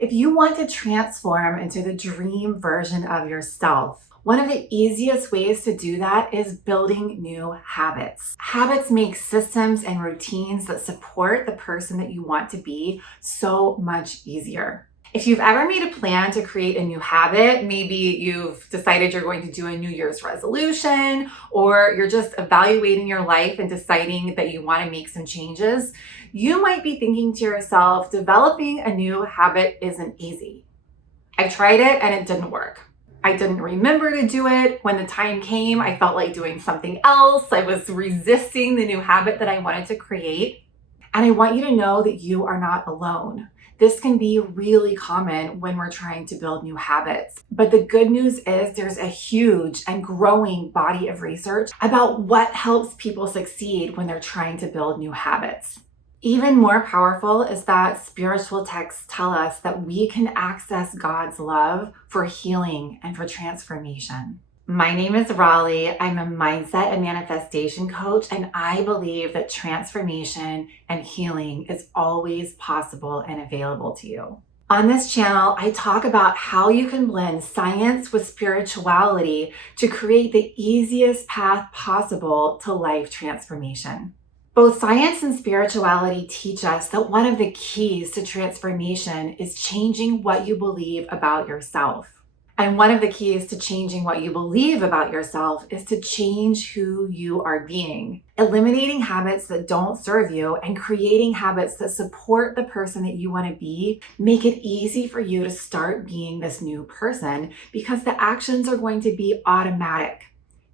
If you want to transform into the dream version of yourself, one of the easiest ways to do that is building new habits. Habits make systems and routines that support the person that you want to be so much easier. If you've ever made a plan to create a new habit, maybe you've decided you're going to do a New Year's resolution, or you're just evaluating your life and deciding that you want to make some changes, you might be thinking to yourself, developing a new habit isn't easy. I've tried it and it didn't work. I didn't remember to do it. When the time came, I felt like doing something else. I was resisting the new habit that I wanted to create. And I want you to know that you are not alone. This can be really common when we're trying to build new habits. But the good news is there's a huge and growing body of research about what helps people succeed when they're trying to build new habits. Even more powerful is that spiritual texts tell us that we can access God's love for healing and for transformation. My name is Raleigh. I'm a mindset and manifestation coach, and I believe that transformation and healing is always possible and available to you. On this channel, I talk about how you can blend science with spirituality to create the easiest path possible to life transformation. Both science and spirituality teach us that one of the keys to transformation is changing what you believe about yourself. And one of the keys to changing what you believe about yourself is to change who you are being. Eliminating habits that don't serve you and creating habits that support the person that you want to be make it easy for you to start being this new person, because the actions are going to be automatic,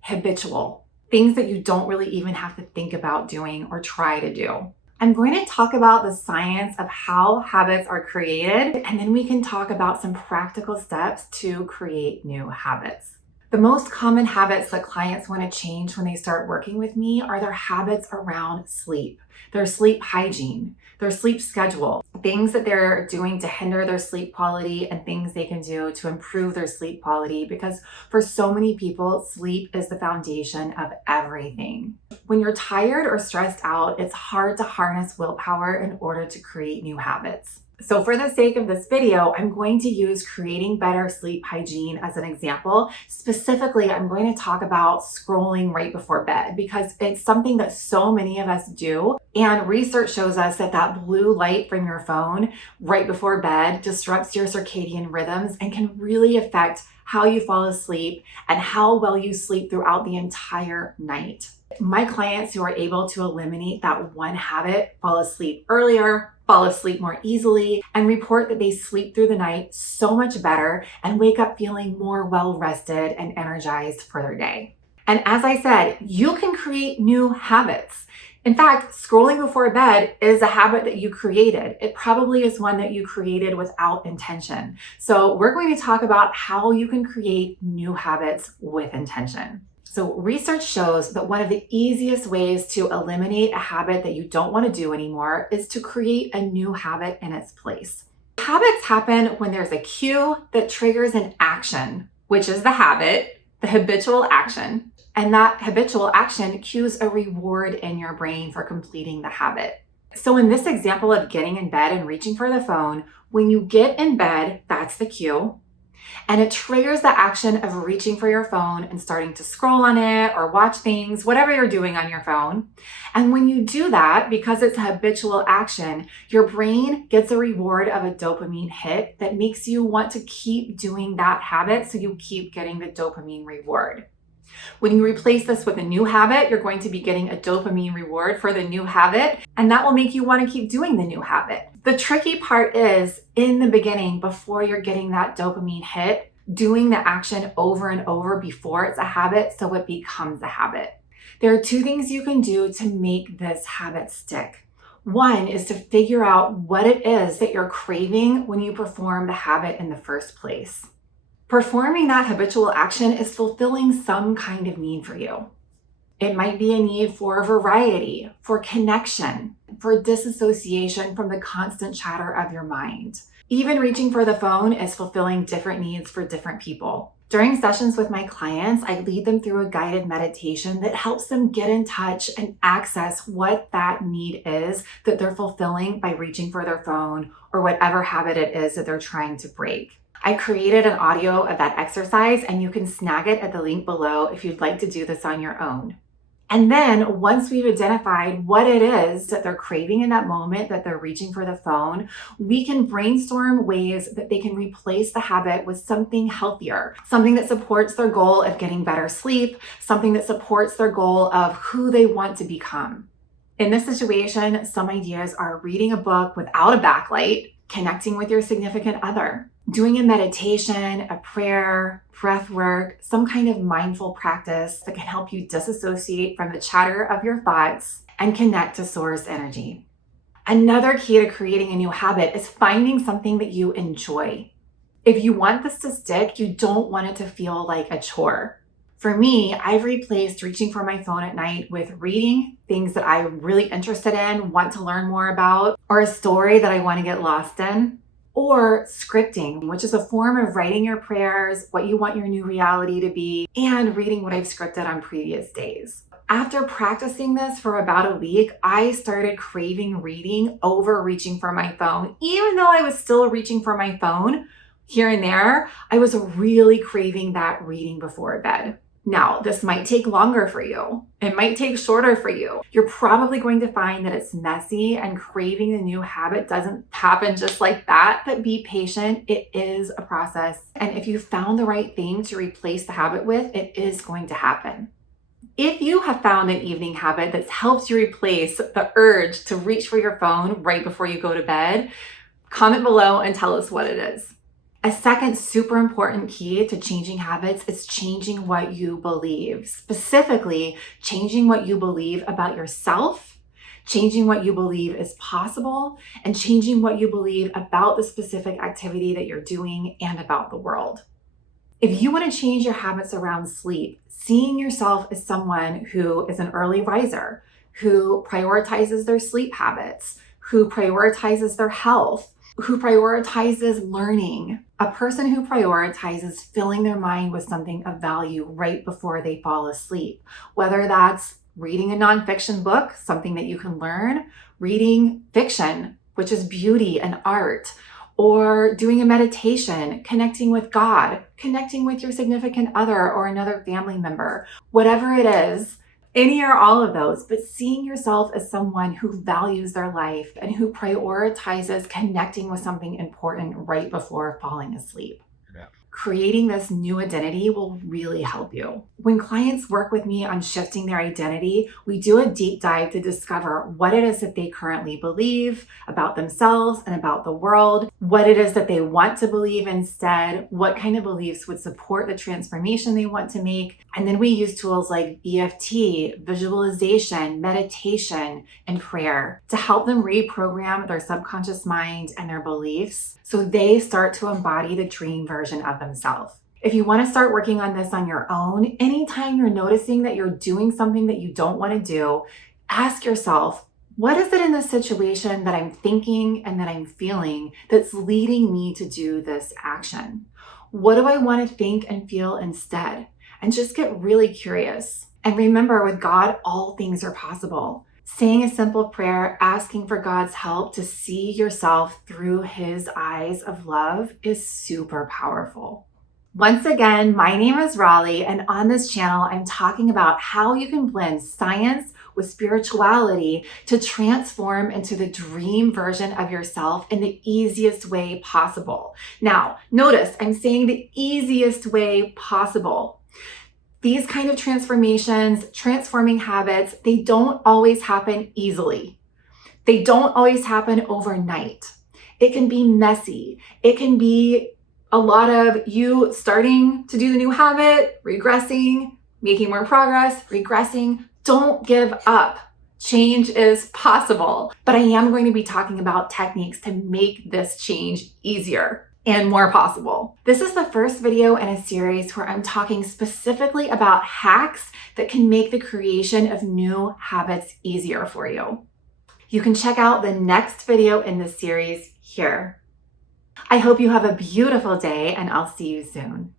habitual, things that you don't really even have to think about doing or try to do. I'm going to talk about the science of how habits are created, and then we can talk about some practical steps to create new habits. The most common habits that clients want to change when they start working with me are their habits around sleep, their sleep hygiene, their sleep schedule, things that they're doing to hinder their sleep quality and things they can do to improve their sleep quality, because for so many people, sleep is the foundation of everything. When you're tired or stressed out, it's hard to harness willpower in order to create new habits. So for the sake of this video, I'm going to use creating better sleep hygiene as an example. Specifically, I'm going to talk about scrolling right before bed, because it's something that so many of us do. And research shows us that that blue light from your phone right before bed disrupts your circadian rhythms and can really affect how you fall asleep and how well you sleep throughout the entire night. My clients who are able to eliminate that one habit fall asleep earlier, fall asleep more easily, and report that they sleep through the night so much better and wake up feeling more well-rested and energized for their day. And as I said, you can create new habits. In fact, scrolling before bed is a habit that you created. It probably is one that you created without intention. So we're going to talk about how you can create new habits with intention. So research shows that one of the easiest ways to eliminate a habit that you don't want to do anymore is to create a new habit in its place. Habits happen when there's a cue that triggers an action, which is the habit, the habitual action. And that habitual action cues a reward in your brain for completing the habit. So in this example of getting in bed and reaching for the phone, when you get in bed, that's the cue. And it triggers the action of reaching for your phone and starting to scroll on it or watch things, whatever you're doing on your phone. And when you do that, because it's a habitual action, your brain gets a reward of a dopamine hit that makes you want to keep doing that habit, so you keep getting the dopamine reward. When you replace this with a new habit, you're going to be getting a dopamine reward for the new habit, and that will make you want to keep doing the new habit. The tricky part is, in the beginning, before you're getting that dopamine hit, doing the action over and over before it's a habit so it becomes a habit. There are two things you can do to make this habit stick. One is to figure out what it is that you're craving when you perform the habit in the first place. Performing that habitual action is fulfilling some kind of need for you. It might be a need for variety, for connection, for disassociation from the constant chatter of your mind. Even reaching for the phone is fulfilling different needs for different people. During sessions with my clients, I lead them through a guided meditation that helps them get in touch and access what that need is that they're fulfilling by reaching for their phone or whatever habit it is that they're trying to break. I created an audio of that exercise, and you can snag it at the link below if you'd like to do this on your own. And then once we've identified what it is that they're craving in that moment that they're reaching for the phone, we can brainstorm ways that they can replace the habit with something healthier, something that supports their goal of getting better sleep, something that supports their goal of who they want to become. In this situation, some ideas are reading a book without a backlight, connecting with your significant other, doing a meditation, a prayer, breath work, some kind of mindful practice that can help you disassociate from the chatter of your thoughts and connect to source energy. Another key to creating a new habit is finding something that you enjoy. If you want this to stick, you don't want it to feel like a chore. For me, I've replaced reaching for my phone at night with reading things that I'm really interested in, want to learn more about, or a story that I want to get lost in. Or scripting, which is a form of writing your prayers, what you want your new reality to be, and reading what I've scripted on previous days. After practicing this for about a week, I started craving reading over reaching for my phone. Even though I was still reaching for my phone here and there, I was really craving that reading before bed. Now, this might take longer for you. It might take shorter for you. You're probably going to find that it's messy, and craving a new habit doesn't happen just like that, but be patient. It is a process. And if you found the right thing to replace the habit with, it is going to happen. If you have found an evening habit that's helped you replace the urge to reach for your phone right before you go to bed, comment below and tell us what it is. A second super important key to changing habits is changing what you believe. Specifically, changing what you believe about yourself, changing what you believe is possible, and changing what you believe about the specific activity that you're doing and about the world. If you want to change your habits around sleep, seeing yourself as someone who is an early riser, who prioritizes their sleep habits, who prioritizes their health, who prioritizes learning, a person who prioritizes filling their mind with something of value right before they fall asleep, whether that's reading a nonfiction book, something that you can learn, reading fiction, which is beauty and art, or doing a meditation, connecting with God, connecting with your significant other or another family member, whatever it is. Any or all of those, but seeing yourself as someone who values their life and who prioritizes connecting with something important right before falling asleep. Yeah. Creating this new identity will really help you. When clients work with me on shifting their identity, we do a deep dive to discover what it is that they currently believe about themselves and about the world, what it is that they want to believe instead, what kind of beliefs would support the transformation they want to make. And then we use tools like EFT, visualization, meditation, and prayer to help them reprogram their subconscious mind and their beliefs so they start to embody the dream version of themselves. If you want to start working on this on your own, anytime you're noticing that you're doing something that you don't want to do, ask yourself, what is it in this situation that I'm thinking and that I'm feeling that's leading me to do this action? What do I want to think and feel instead? And just get really curious. And remember, with God, all things are possible. Saying a simple prayer, asking for God's help to see yourself through His eyes of love is super powerful. Once again, my name is Raleigh, and on this channel, I'm talking about how you can blend science with spirituality to transform into the dream version of yourself in the easiest way possible. Now, notice I'm saying the easiest way possible. These kind of transformations, transforming habits, they don't always happen easily. They don't always happen overnight. It can be messy. It can be a lot of you starting to do the new habit, regressing, making more progress, regressing. Don't give up. Change is possible. But I am going to be talking about techniques to make this change easier and more possible. This is the first video in a series where I'm talking specifically about hacks that can make the creation of new habits easier for you. You can check out the next video in this series here. I hope you have a beautiful day, and I'll see you soon.